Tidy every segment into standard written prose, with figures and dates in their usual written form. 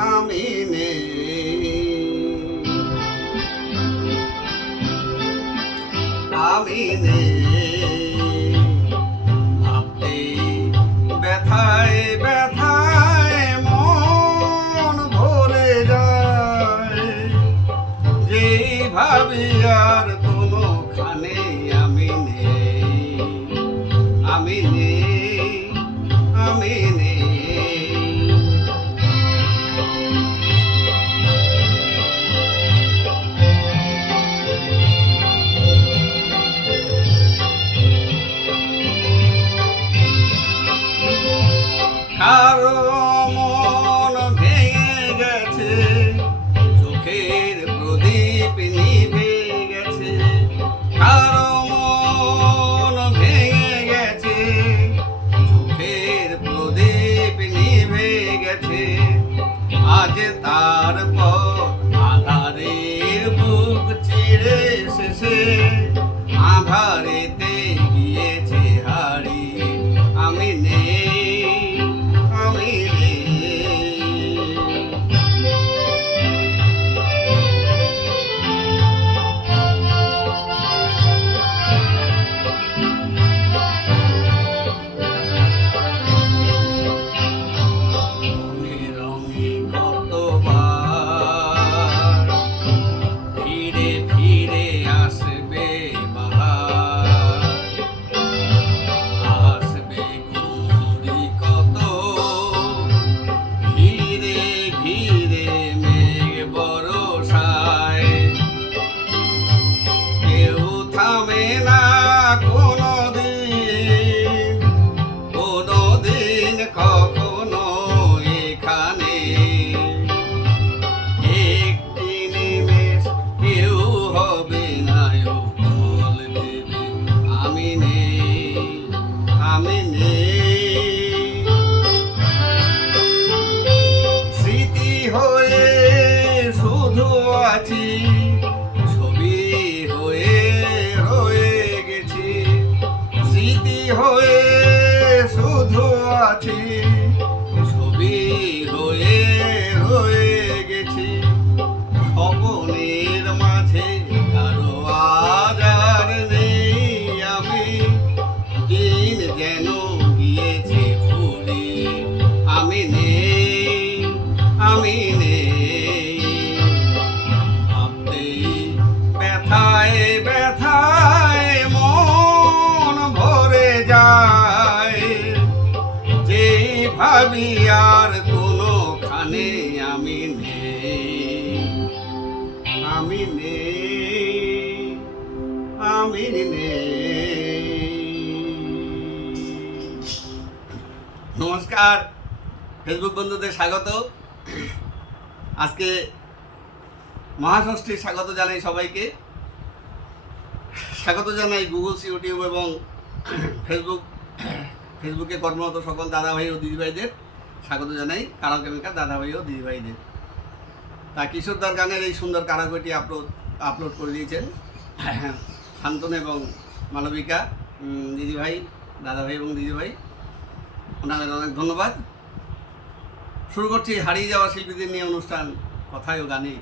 আমি নেই, আমি নেই। ভাবতেই ব্যথায় ব্যথায় মন ভরে যায়, যেই ভাবি আর কোনোখানে আমি নেই, আমি নেই, আমি নেই। কারো মন ভেঙে গেছে, চোখের প্রদীপ নিভে গেছে। কারো মন ভেঙে গেছে, চোখের প্রদীপ নিভে গেছে। আজ তারপর আধারের বুক চিরে শেষে আধারেতে গিয়েছে হারিয়ে। আমি নেই, আমি নেই। রঙে রঙে কতবার ফিরে ফিরে আসবে বাহার, আসবে ঘুরি কত ঘিরে ঘিরে মেঘ বরষায়। কেউ থামে না কোনোদিন, কোনোদিন কখনো এখানে। একটি নিমেষ কেউ হবে না উত্তল দেবে। আমি নেই, আমি নেই। স্মৃতি হয়ে শুধু আছি, ছবি হয়ে রয়ে গেছি। স্মৃতি হয়ে শুধু আছি, ছবি হয়ে রয়ে গেছি। স্বপনের মাঝে কারো আজ আর নেই আমি, দিন যেন গিয়েছে ফুরিয়ে। আমি নেই, আমি নেই। ভাবতেই ব্যথায় ব্যথায় মন ভরে যায়, যেই ভাবি আর কোনোখানে আমি নেই, আমি নেই, আমি নেই। নমস্কার, ফেসবুক বন্ধুদের স্বাগত। আজকে মহাষষ্ঠীর স্বাগত জানাই সবাইকে। স্বাগত জানাই গুগলস, ইউটিউব এবং ফেসবুকে কর্মরত সকল দাদাভাই ও দিদিভাইদের স্বাগত জানাই। কারাওকে মেকার দাদাভাই ও দিদিভাইদের। তা কিশোরদার গানের এই সুন্দর কারাওকেটি আপলোড করে দিয়েছেন শান্তনু এবং মালবিকা দিদিভাই, দাদাভাই এবং দিদিভাই, ওনাদের অনেক ধন্যবাদ। শুরু করছি হারিয়ে যাওয়া শিল্পীদের নিয়ে অনুষ্ঠান, কথায় ও গানে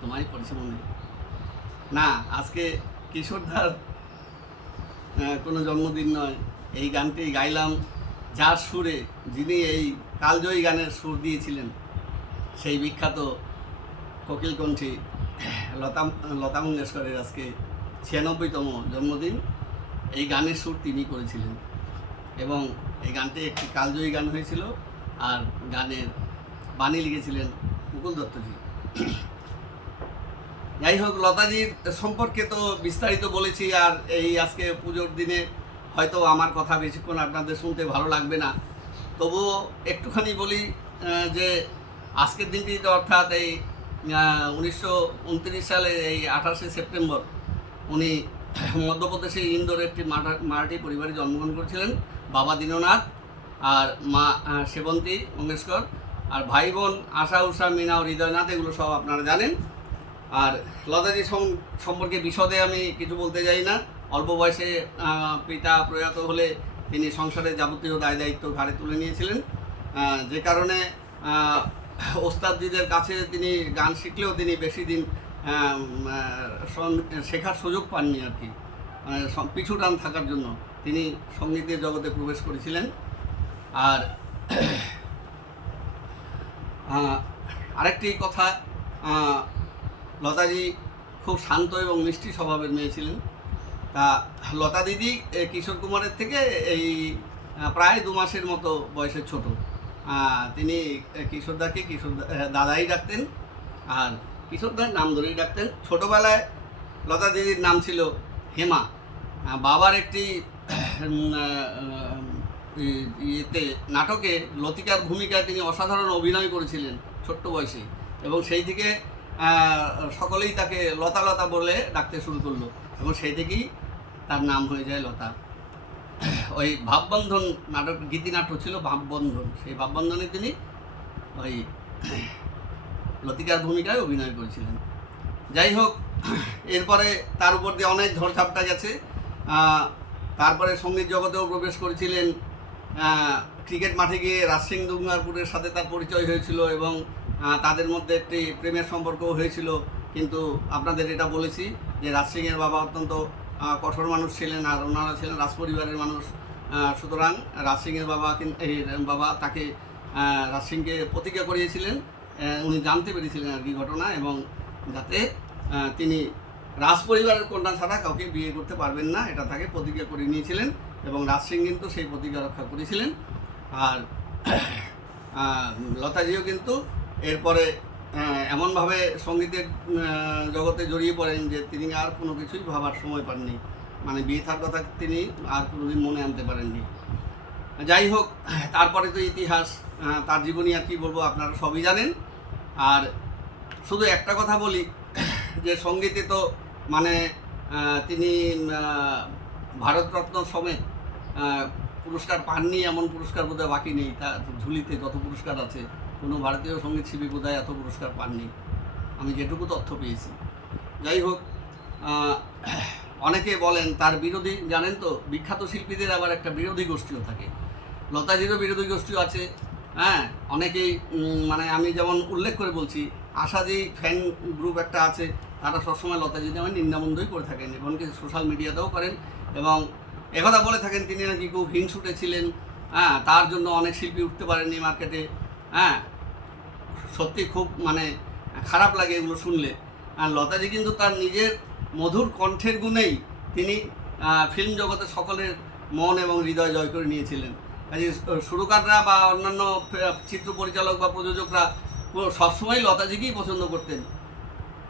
তোমায় পড়েছে মনে। না, আজকে কিশোরদার কোনো জন্মদিন নয়। এই গানটি গাইলাম যার সুরে, যিনি এই কালজয়ী গানের সুর দিয়েছিলেন, সেই বিখ্যাত কোকিলকণ্ঠী লতা মঙ্গেশকরের আজকে 96তম জন্মদিন। এই গানের সুর তিনি করেছিলেন এবং এই গানটি একটি কালজয়ী গান হয়েছিল। আর গানের বাণী লিখেছিলেন মুকুল দত্তজি। যাই হোক, লতাজির সম্পর্কে তো বিস্তারিত বলেছি। আর এই আজকে পুজোর দিনে হয়তো আমার কথা বেশিক্ষণ আপনাদের শুনতে ভালো লাগবে না, তবুও একটুখানি বলি যে আজকের দিনটিতে অর্থাৎ এই 1929 সালে এই 28শে সেপ্টেম্বর উনি মধ্যপ্রদেশের ইন্দোর একটি মারাঠি পরিবারে জন্মগ্রহণ করেছিলেন। বাবা দীননাথ আর মা সেবন্তী মঙ্গেশকর, আর ভাই বোন আশা, উষা, মিনা ও হৃদয়নাথ, এগুলো সব আপনারা জানেন। আর লতাজি সম্পর্কে বিশদে আমি কিছু বলতে যাই না। অল্প বয়সে পিতা প্রয়াত হলে তিনি সংসারের যাবতীয় দায় দায়িত্ব ঘাড়ে তুলে নিয়েছিলেন, যে কারণে ওস্তাদজিদের কাছে তিনি গান শিখলেও তিনি বেশি দিন শেখার সুযোগ পাননি আর কি, মানে পিছু টান থাকার জন্য তিনি সঙ্গীতের জগতে প্রবেশ করেছিলেন। আর আরেকটি কথা, লতাজি খুব শান্ত এবং মিষ্টি স্বভাবের মেয়ে ছিলেন। তা লতা দিদি কিশোর কুমারের থেকে এই প্রায় 2 মাসের মতো বয়সের ছোট। তিনি কিশোরদাকে দাদাই ডাকতেন, আর কিশোরদার নাম ধরেই ডাকতেন। ছোটোবেলায় লতা দিদির নাম ছিল হেমা। বাবার একটি ইয়েতে নাটকে লতিকার ভূমিকায় তিনি অসাধারণ অভিনয় করেছিলেন ছোট্ট বয়সে, এবং সেই থেকে সকলেই তাকে লতা লতা বলে ডাকতে শুরু করলো, এবং সেই থেকেই তার নাম হয়ে যায় লতা। ওই ভাববন্ধন নাটক, গীতিনাট্য ছিল ভাববন্ধন, সেই ভাববন্ধনে তিনি ওই লতিকার ভূমিকায় অভিনয় করেছিলেন। যাই হোক, এরপরে তার উপর দিয়ে অনেক ঝড়ঝাপটা গেছে। তারপরে সঙ্গীত জগতেও প্রবেশ করেছিলেন। ক্রিকেট মাঠে গিয়ে রাজসিং দুঙ্গারপুরের সাথে তার পরিচয় হয়েছিল, এবং তাদের মধ্যে একটি প্রেমের সম্পর্কও হয়েছিল। কিন্তু আপনাদের এটা বলেছি যে রাজসিংয়ের বাবা অত্যন্ত কঠোর মানুষ ছিলেন, আর ওনারা ছিলেন রাজপরিবারের মানুষ। সুতরাং রাজসিংয়ের বাবা তাকে রাজসিংকে প্রতিজ্ঞা করিয়েছিলেন, উনি জানতে পেরেছিলেন আর কি ঘটনা, এবং যাতে তিনি রাজপরিবারের কন্যা ছাড়া কাউকে বিয়ে করতে পারবেন না, এটা তাকে প্রতিজ্ঞা করে নিয়েছিলেন, এবং রাজসিং কিন্তু সেই প্রতিজ্ঞা রক্ষা করেছিলেন। আর লতাজিও কিন্তু এরপরে এমনভাবে সঙ্গীতের জগতে জড়িয়ে পড়েন যে তিনি আর কোনো কিছুই ভাবার সময় পাননি, মানে বিয়ে থাকার কথা তিনি আর কোনোদিন মনে আনতে পারেননি। যাই হোক, তারপরে তো ইতিহাস, তার জীবনী আর কি বলবো, আপনারা সবই জানেন। আর শুধু একটা কথা বলি যে সঙ্গীতে তো মানে তিনি ভারতরত্ন সমেত পুরস্কার পাননি এমন পুরস্কার বোধহয় বাকি নেই। তার ঝুলিতে যত পুরস্কার আছে কোনো ভারতীয় সঙ্গীতশিল্পী বোধহয় এত পুরস্কার পাননি, আমি যেটুকু তথ্য পেয়েছি। যাই হোক, অনেকে বলেন তার বিরোধী, জানেন তো বিখ্যাত শিল্পীদের আবার একটা বিরোধী গোষ্ঠীও থাকে। লতাজিরও বিরোধী গোষ্ঠীও আছে। হ্যাঁ, অনেকেই মানে আমি যেমন উল্লেখ করে বলছি, আশাজি ফ্যান গ্রুপ একটা আছে, তারা সবসময় লতাজি নামে নিন্দামন্দই করে থাকেন, এমনকি সোশ্যাল মিডিয়াতেও করেন, এবং একথা বলে থাকেন তিনি নাকি খুব হিংসুটে ছিলেন। হ্যাঁ, তার জন্য অনেক শিল্পী উঠতে পারেননি মার্কেটে। হ্যাঁ, সত্যি খুব মানে খারাপ লাগে এগুলো শুনলে। আর লতাজি কিন্তু তার নিজের মধুর কণ্ঠের গুণেই তিনি ফিল্ম জগতে সকলের মন এবং হৃদয় জয় করে নিয়েছিলেন। কাজে সুরকাররা বা অন্যান্য চিত্র পরিচালক বা প্রযোজকরা সবসময় লতাজিকেই পছন্দ করতেন।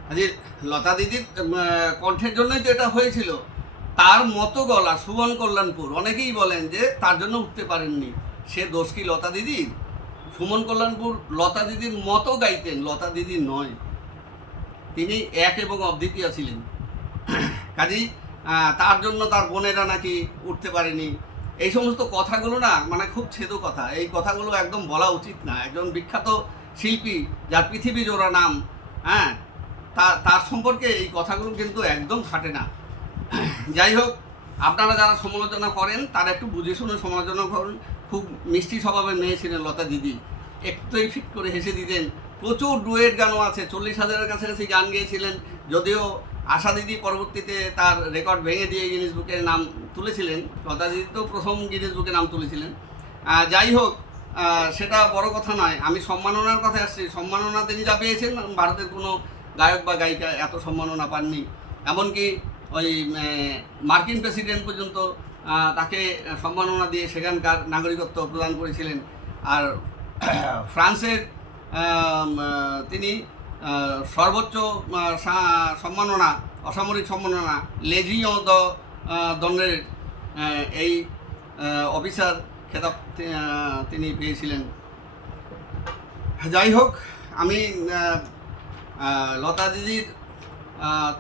কাজে লতা দিদির কণ্ঠের জন্যই তো এটা হয়েছিল। তার মতো গলা সুমন কল্যাণপুর, অনেকেই বলেন যে তার জন্য উঠতে পারেননি, সে দোষ কি লতা দিদির? সুমন কল্যাণপুর লতা দিদির মতো গাইতেন, লতা দিদি নয়, তিনি এক এবং অদ্বিতীয় ছিলেন। কাজেই তার জন্য তার বোনেরা নাকি উঠতে পারেনি, এই সমস্ত কথাগুলো না মানে খুব ছেদো কথা। এই কথাগুলো একদম বলা উচিত না। একজন বিখ্যাত শিল্পী যার পৃথিবী জোড়া নাম, হ্যাঁ, তার সম্পর্কে এই কথাগুলো কিন্তু একদম খাটে না। যাই হোক, আপনারা যারা সমালোচনা করেন তারা একটু বুঝে শুনে সমালোচনা করুন। খুব মিষ্টি স্বভাবের মেয়ে ছিলেন লতা দিদি, একটুই ফিট করে হেসে দিতেন। প্রচুর ডুয়েট গানও আছে, 40,000-এর কাছাকাছি গান গেয়েছিলেন। যদিও আশা দিদি পরবর্তীতে তার রেকর্ড ভেঙে দিয়ে গিনেস বুকে নাম তুলেছিলেন, লতা দিদি তো প্রথম গিনেস বুকে নাম তুলেছিলেন। যাই হোক, সেটা বড় কথা নয়। আমি সম্মাননার কথা আসছি। সম্মাননা তিনি যা পেয়েছেন, ভারতের কোনো গায়ক বা গায়িকা এত সম্মাননা পাননি। এমনকি ওই মার্কিন প্রেসিডেন্ট পর্যন্ত তাকে সম্মাননা দিয়ে সেখানকার নাগরিকত্ব প্রদান করেছিলেন। আর ফ্রান্সের তিনি সর্বোচ্চ সম্মাননা, অসামরিক সম্মাননা লেজিয়ন দন্ডের এই অফিসার খেতাব তিনি পেয়েছিলেন। যাই হোক, আমি লতা দিদির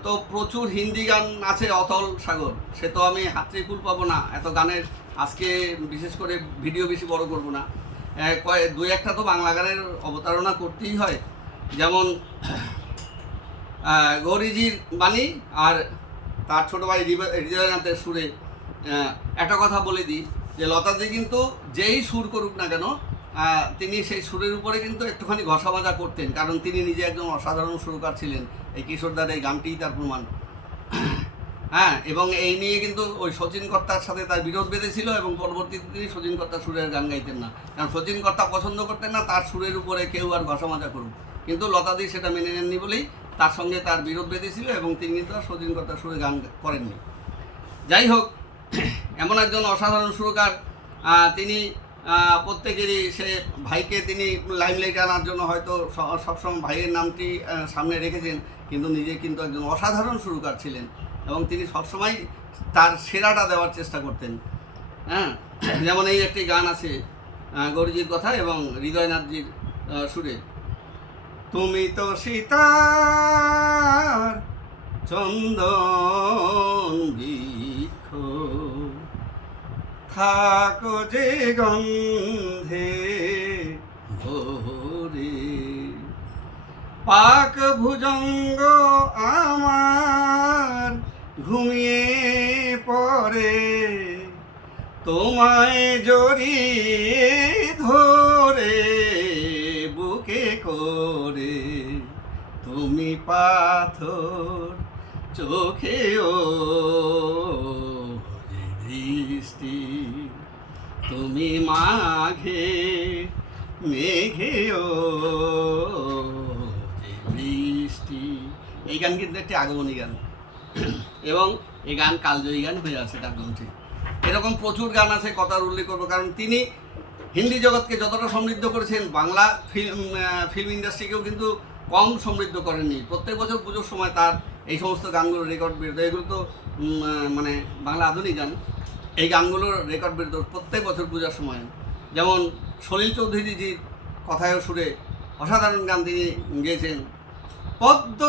তো প্রচুর হিন্দি গান আছে, অতল সাগর, সে তো আমি হাতড়ে কুল পাবো না এত গানের। আজকে বিশেষ করে ভিডিও বেশি বড় করব না, 2-1টা তো বাংলা গানের অবতারণা করতেই হয়। যেমন গৌরীজির বাণী আর তার ছোটো ভাই হৃদয়নাথের সুরে। একটা কথা বলে দিই যে লতাদি কিন্তু যেই সুর করুক না কেন, তিনি সেই সুরের উপরে কিন্তু একটুখানি ঘষা মাজা করতেন, কারণ তিনি নিজে একজন অসাধারণ সুরকার ছিলেন। এই কিশোরদার এই গানটিই তার প্রমাণ। হ্যাঁ, এবং এই নিয়ে কিন্তু ওই শচীন কর্তার সাথে তার বিরোধ বেঁধেছিল, এবং পরবর্তীতে তিনি শচীন কর্তার সুরের গান গাইতেন না, কারণ শচীন কর্তা পছন্দ করতেন না তার সুরের উপরে কেউ আর ঘষা মাজা করুক। কিন্তু লতাদি সেটা মেনে নেননি বলেই তার সঙ্গে তার বিরোধ বেঁধেছিল, এবং তিনি কিন্তু আর শচীন কর্তার সুরে গান করেননি। যাই হোক, এমন একজন অসাধারণ সুরকার। তিনি প্রত্যেকেরই সে ভাইকে তিনি লাইমলাইটে আনার জন্য হয়তো সবসময় ভাইয়ের নামটি সামনে রেখেছেন, কিন্তু নিজে কিন্তু একজন অসাধারণ সুরকার ছিলেন, এবং তিনি সবসময় তার সেরাটা দেওয়ার চেষ্টা করতেন। হ্যাঁ, যেমন এই একটি গান আছে গৌরীজির কথা এবং হৃদয়নাথজির সুরে। তুমি তো সীতার চন্দন বৃক্ষ, থাকো যে গন্ধে ভরে, পাক ভুজঙ্গ আমার ঘুমিয়ে পড়ে, তোমায় জড়িয়ে ধরে বুকে করে, তুমি পাথর চোখেও দৃষ্টি, তুমি মাঘে মেঘেও বৃষ্টি। এই গান কিন্তু একটি আগমনী গান, এবং এই গান কালজয়ী গান হয়ে আছে তার গ্রন্থে। এরকম প্রচুর গান আছে, কথার উল্লেখ করবো, কারণ তিনি হিন্দি জগৎকে যতটা সমৃদ্ধ করেছেন, বাংলা ফিল্ম ইন্ডাস্ট্রিকেও কিন্তু কম সমৃদ্ধ করেননি। প্রত্যেক বছর পুজোর সময় তার এই সমস্ত গানগুলোর রেকর্ড বেরোতো। এগুলো তো মানে বাংলা আধুনিক গান, এই গানগুলোর রেকর্ড বেরোতো প্রত্যেক বছর পূজার সময়। যেমন সলিল চৌধুরীজির কথায় সুরে অসাধারণ গান তিনি গেয়েছেন। পদ্ম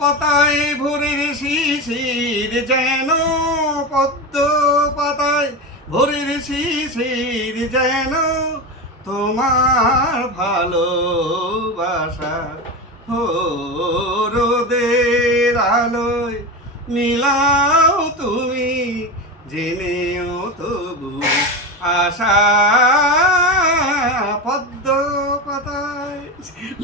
পাতায় ভোরের শিশির যেন, পদ্ম পাতায় ভোরের শিশির যেন, তোমার ভালোবাসা হো রোদের আলোয় মিলাও তুমি, জেনেও তবু আশা পদ্ম পাতায়।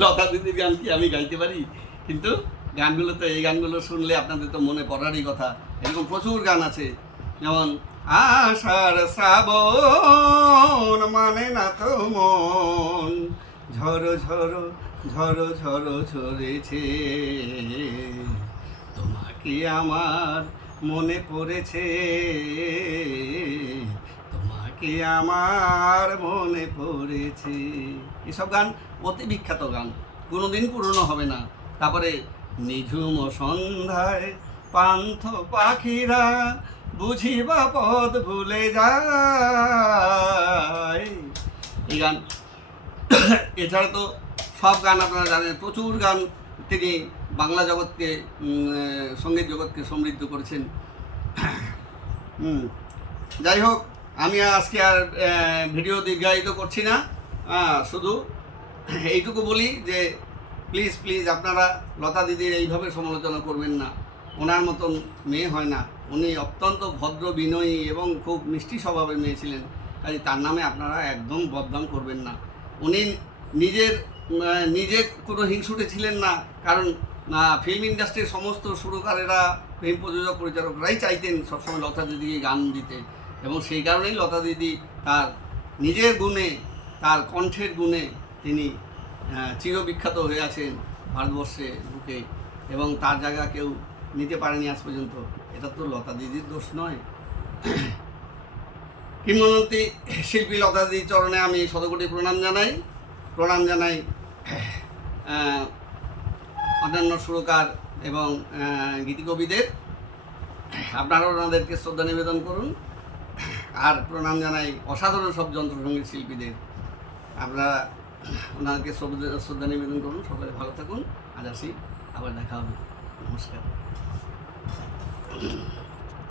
লতা দিদির গান কি আমি গাইতে পারি? কিন্তু গানগুলো তো, এই গানগুলো শুনলে আপনাদের তো মনে পড়ারই কথা। এরকম প্রচুর গান আছে, যেমন আষাঢ় শ্রাবণ মানে না তো মন, ঝড়ো ঝড়ো ঝড়ো ঝড়ো ঝরেছে, তোমাকে আমার মনে পড়েছে, তোমাকে আমার মনে পড়েছে। এসব গান অতি বিখ্যাত গান, কোনোদিন পুরনো হবে না। তারপরে নিঝুম সন্ধ্যায় পান্থ পাখিরা বুঝিবা পথ ভুলে যায়, এই গান। এছাড়া তো সব গান আপনারা জানেন, প্রচুর গান তিনি বাংলা জগৎকে, সঙ্গীত জগৎকে সমৃদ্ধ করেছেন। যাই হোক, আমি আজকে আর ভিডিও দীর্ঘায়িত করছি না, শুধু এইটুকু বলি যে প্লিজ প্লিজ আপনারা লতা দিদির এইভাবে সমালোচনা করবেন না। ওনার মতন মেয়ে হয় না, উনি অত্যন্ত ভদ্র বিনয়ী এবং খুব মিষ্টি স্বভাবের মেয়ে ছিলেন, তাই তার নামে আপনারা একদম বদনাম করবেন না। উনি নিজে কোনো হিংসুটে ছিলেন না, কারণ ফিল্ম ইন্ডাস্ট্রির সমস্ত সুরকারেরা, ফিল্ম প্রযোজক পরিচালকরাই চাইতেন সবসময় লতা দিদিকে গান দিতে, এবং সেই কারণেই লতা দিদি তার নিজের গুণে, তার কণ্ঠের গুণে তিনি চিরবিখ্যাত হয়ে আছেন ভারতবর্ষে বুকে, এবং তার জায়গা কেউ নিতে পারেনি আজ পর্যন্ত। এটা তো লতা দিদির দোষ নয়। কিংবদন্তি শিল্পী লতা দিদির চরণে আমি শতকোটি প্রণাম জানাই অন্যান্য সুরকার এবং গীতিকবিদের। আপনারা ওনাদেরকে শ্রদ্ধা নিবেদন করুন, আর প্রণাম জানাই অসাধারণ সব যন্ত্রসঙ্গীত শিল্পীদের। আপনারা ওনাদেরকে শ্রদ্ধা নিবেদন করুন। সকলে ভালো থাকুন। আজ আসি, আবার দেখা হবে। নমস্কার।